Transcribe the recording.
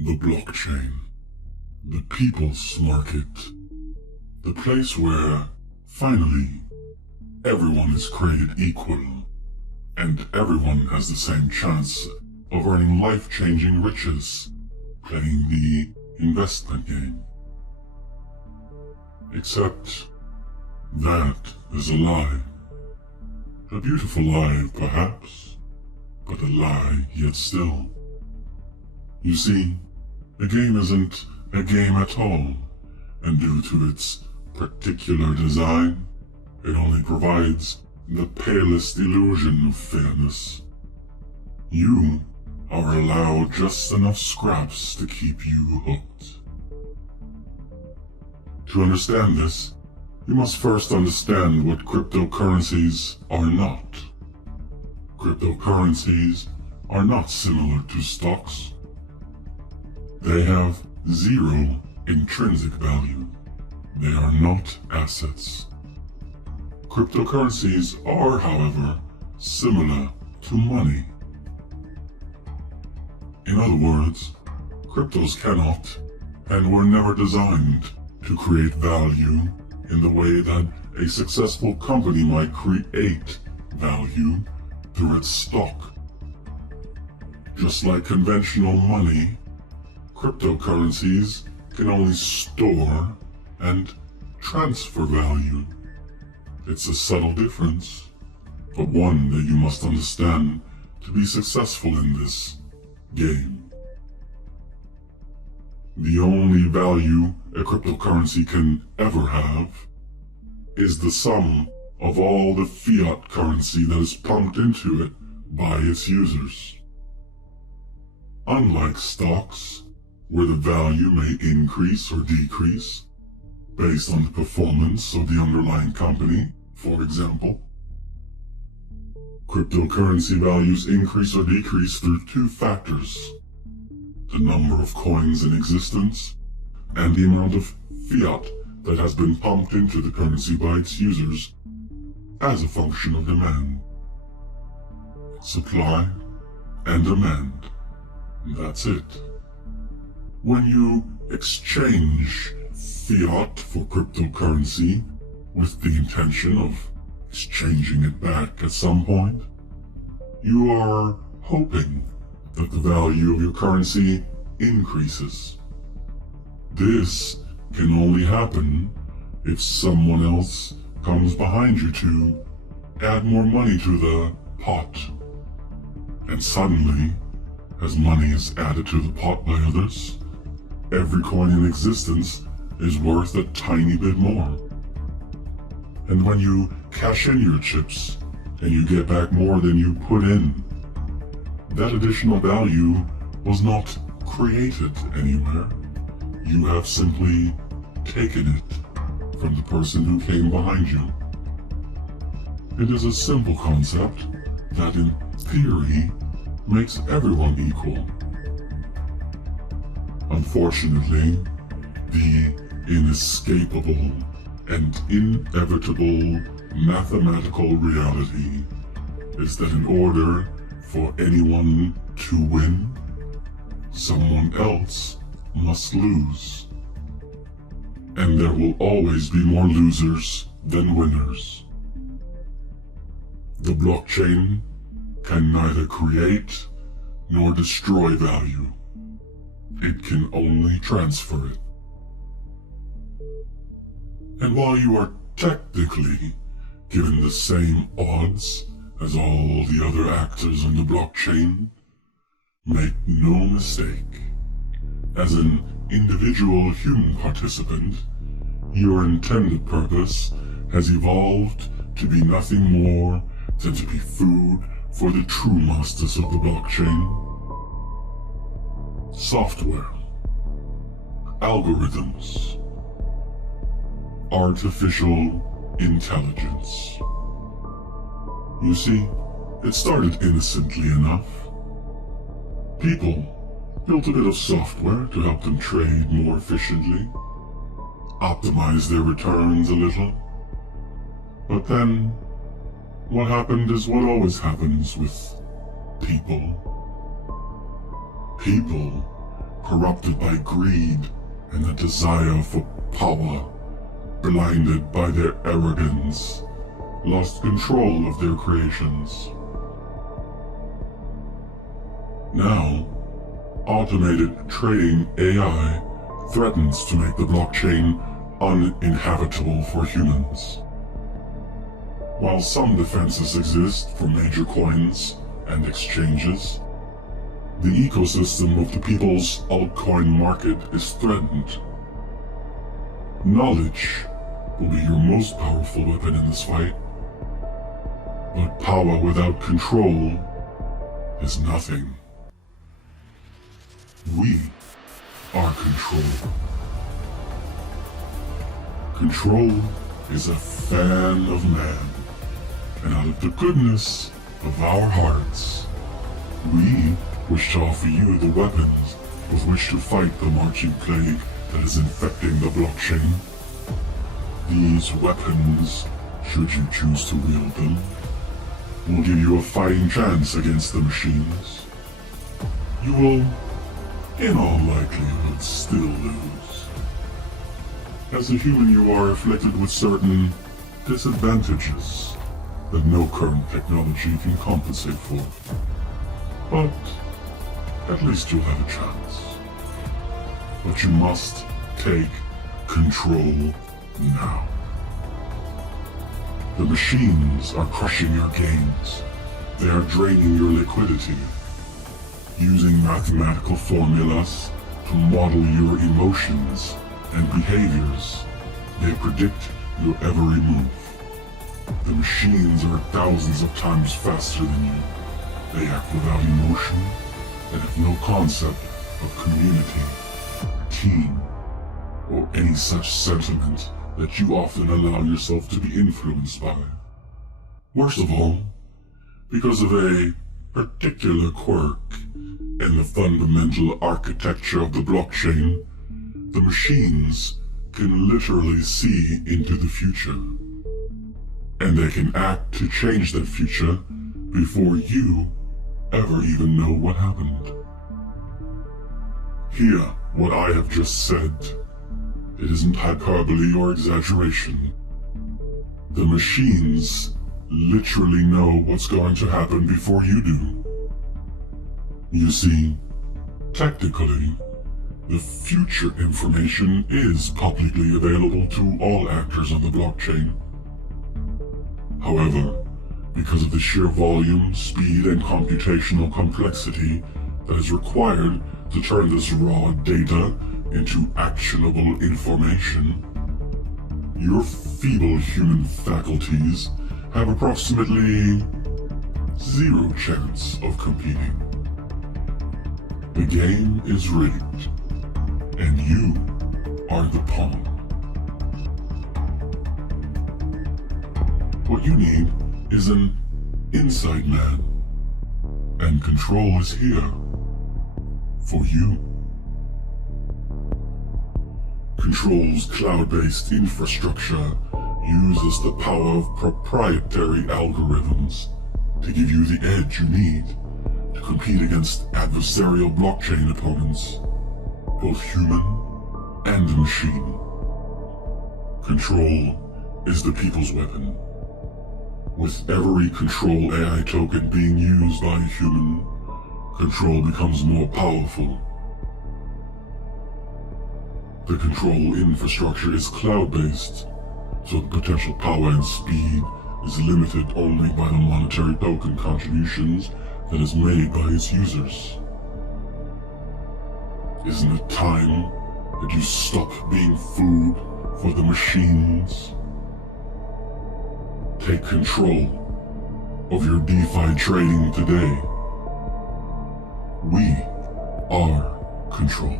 The blockchain, the people's market, the place where, finally, everyone is created equal, and everyone has the same chance of earning life-changing riches playing the investment game. Except that is a lie. A beautiful lie, perhaps, but a lie yet still. You see, the game isn't a game at all, and due to its particular design, it only provides the palest illusion of fairness. You are allowed just enough scraps to keep you hooked. To understand this, you must first understand what cryptocurrencies are not. Cryptocurrencies are not similar to stocks. They have zero intrinsic value. They are not assets. Cryptocurrencies are, however, similar to money. In other words, cryptos cannot and were never designed to create value in the way that a successful company might create value through its stock. Just like conventional money, cryptocurrencies can only store and transfer value. It's a subtle difference, but one that you must understand to be successful in this game. The only value a cryptocurrency can ever have is the sum of all the fiat currency that is pumped into it by its users. Unlike stocks, where the value may increase or decrease based on the performance of the underlying company, for example, cryptocurrency values increase or decrease through two factors: the number of coins in existence and the amount of fiat that has been pumped into the currency by its users as a function of demand. Supply and demand. That's it. When you exchange fiat for cryptocurrency with the intention of exchanging it back at some point, you are hoping that the value of your currency increases. This can only happen if someone else comes behind you to add more money to the pot. And suddenly, as money is added to the pot by others, every coin in existence is worth a tiny bit more. And when you cash in your chips and you get back more than you put in, that additional value was not created anywhere. You have simply taken it from the person who came behind you. It is a simple concept that in theory makes everyone equal. Unfortunately, the inescapable and inevitable mathematical reality is that in order for anyone to win, someone else must lose. And there will always be more losers than winners. The blockchain can neither create nor destroy value. It can only transfer it. And while you are technically given the same odds as all the other actors on the blockchain, make no mistake. As an individual human participant, your intended purpose has evolved to be nothing more than to be food for the true masters of the blockchain. Software, algorithms, artificial intelligence. You see, it started innocently enough. People built a bit of software to help them trade more efficiently, optimize their returns a little. But then, what happened is what always happens with people. People corrupted by greed and a desire for power, blinded by their arrogance, lost control of their creations. Now, automated trading AI threatens to make the blockchain uninhabitable for humans. While some defenses exist for major coins and exchanges, the ecosystem of the people's altcoin market is threatened. Knowledge will be your most powerful weapon in this fight, but power without control is nothing. We are control. Control is a fan of man, and out of the goodness of our hearts, we wish to offer you the weapons with which to fight the marching plague that is infecting the blockchain. These weapons, should you choose to wield them, will give you a fighting chance against the machines. You will, in all likelihood, still lose. As a human, you are afflicted with certain disadvantages that no current technology can compensate for. But at least you'll have a chance. But you must take control now. The machines are crushing your gains. They are draining your liquidity. Using mathematical formulas to model your emotions and behaviors, they predict your every move. The machines are thousands of times faster than you. They act without emotion and have no concept of community, team, or any such sentiment that you often allow yourself to be influenced by. Worst of all, because of a particular quirk in the fundamental architecture of the blockchain, the machines can literally see into the future. And they can act to change that future before you ever even know what happened. Hear what I have just said. It isn't hyperbole or exaggeration. The machines literally know what's going to happen before you do. You see, technically, the future information is publicly available to all actors on the blockchain. However, because of the sheer volume, speed, and computational complexity that is required to turn this raw data into actionable information, your feeble human faculties have approximately zero chance of competing. The game is rigged, and you are the pawn. What you need is an inside man, and control is here for you. Control's cloud-based infrastructure uses the power of proprietary algorithms to give you the edge you need to compete against adversarial blockchain opponents, both human and machine. Control is the people's weapon. With every Control AI token being used by a human, Control becomes more powerful. The Control infrastructure is cloud-based, so the potential power and speed is limited only by the monetary token contributions that is made by its users. Isn't it time that you stop being food for the machines? Take control of your DeFi trading today. We are control.